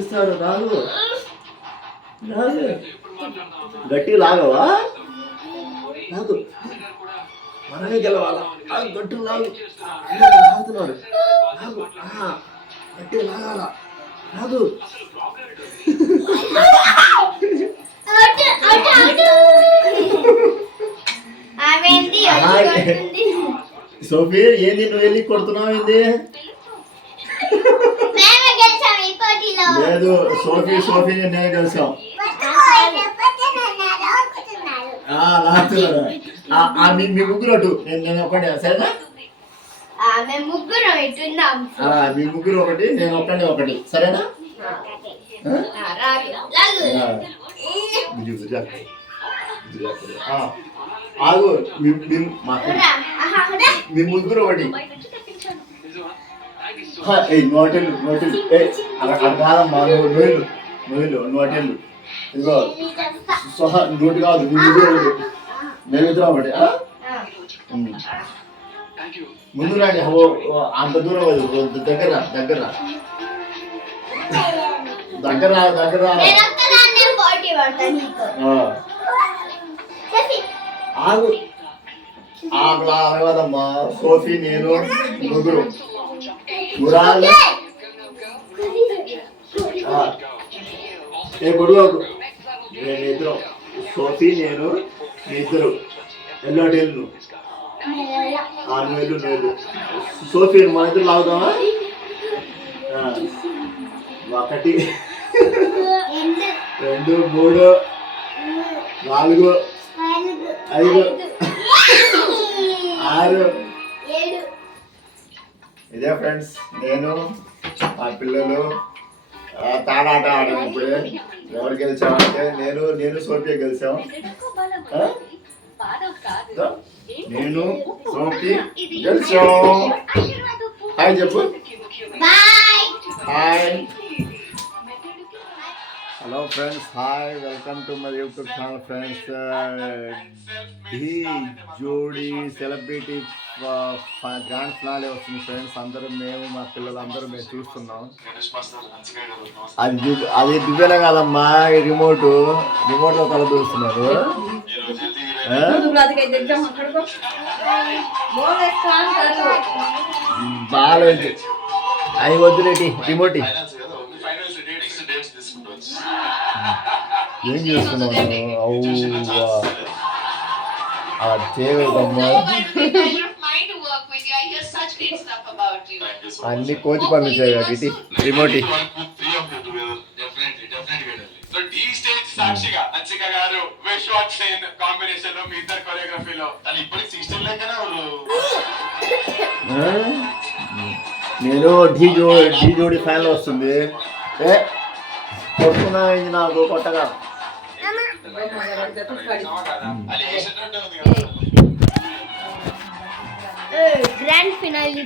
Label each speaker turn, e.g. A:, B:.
A: ఇస్తాడు రాదు. రాదు. గట్టి లాగవా? లాగు మనమే గెలవాలా? గట్టి లాగు. లాగుతున్నాడు లాగు గట్టి లాగాల.
B: కొడుతుంది
A: సోఫీ ఏంది నువ్వు వెళ్ళి కొడుతున్నావు ఏంది
B: మేమే గెలిచాం ఈ పోటీలో
A: లేదు సోఫీ సోఫీ నేను కలిసాం. మీ ముగ్గురు అటు. నేను నేను ఒకటి సరేనా? మీ ముగ్గురు ఒకటి నేను ఒక్కడే ఒకటి. సరేనా? ఆగు. మీ ముగ్గురు ఒకటి. ఏయ్ నువ్వు అటెళ్ళు ఏ అక్కడ కాదమ్మా నువ్వు నువ్వు నువ్వు నువ్వు ఇదిగో సహ నోటి కాదు మీ మేమిద్దరం ఒకటి ముందు రాండి అంత దూరం వద్దు. దగ్గర దగ్గర దగ్గర దగ్గర
B: ఆగు
A: ఆగు ఆగలా సోఫీ నేను ముగ్గురు మురాలు ఏ నేను ఇద్దరం సోఫీ నేను ఇద్దరు ఎల్లో. వెళ్ళు ఆరు నువ్వు నేను సోఫీ మన ఇద్దరు లాగుదామా ఒకటి.
B: రెండు
A: మూడు నాలుగు
B: నాలుగు
A: ఐదు ఆరు
B: ఏడు
A: ఇదే ఫ్రెండ్స్ నేను మా పిల్లలు తాడాట ఆడాము ఇప్పుడే. ఎవరు గెలిచామంటే నేను నేను సోఫియా గెలిచాం. నేను సోఫీ గెలిచాం. హాయ్ చెప్పు. Hi. Hello friends hi. Welcome to my YouTube channel friends. Dhee Jodi celebrity grand finale వస్తుంది ఫ్రెండ్స్ అందరూ మేము మా పిల్లలు అందరూ మేము చూస్తున్నాం. అది అది దివ్యనే కాదమ్మా ఈ రిమోట్ రిమోట్లో తల చూస్తున్నారు బాగాలేదు అవి వద్దులేటి రిమోట్. ఏం చేస్తున్నావు? అవ్వా. అలా చేయగలుగుతామ్మా అన్ని కోతి పనులు చేయగా ఇటు రిమోట్ ఇ.
C: సో డి స్టేజ్ సాక్షిగా హన్సిక గారు విశ్వాక్ సేన్ కాంబినేషన్లో మీ ఇద్దరు కొరియోగ్రఫీలో తను ఇప్పటికి సిక్స్టీన్ లేకనే వాళ్ళు
A: ఆ? నేను ఢీ జో ఢీ జోడి ఫ్యాన్ వస్తుంది. ఏ? కొట్టుకున్నా ఏంది నాకు కొట్టగా
B: గ్రాండ్ ఫినాలి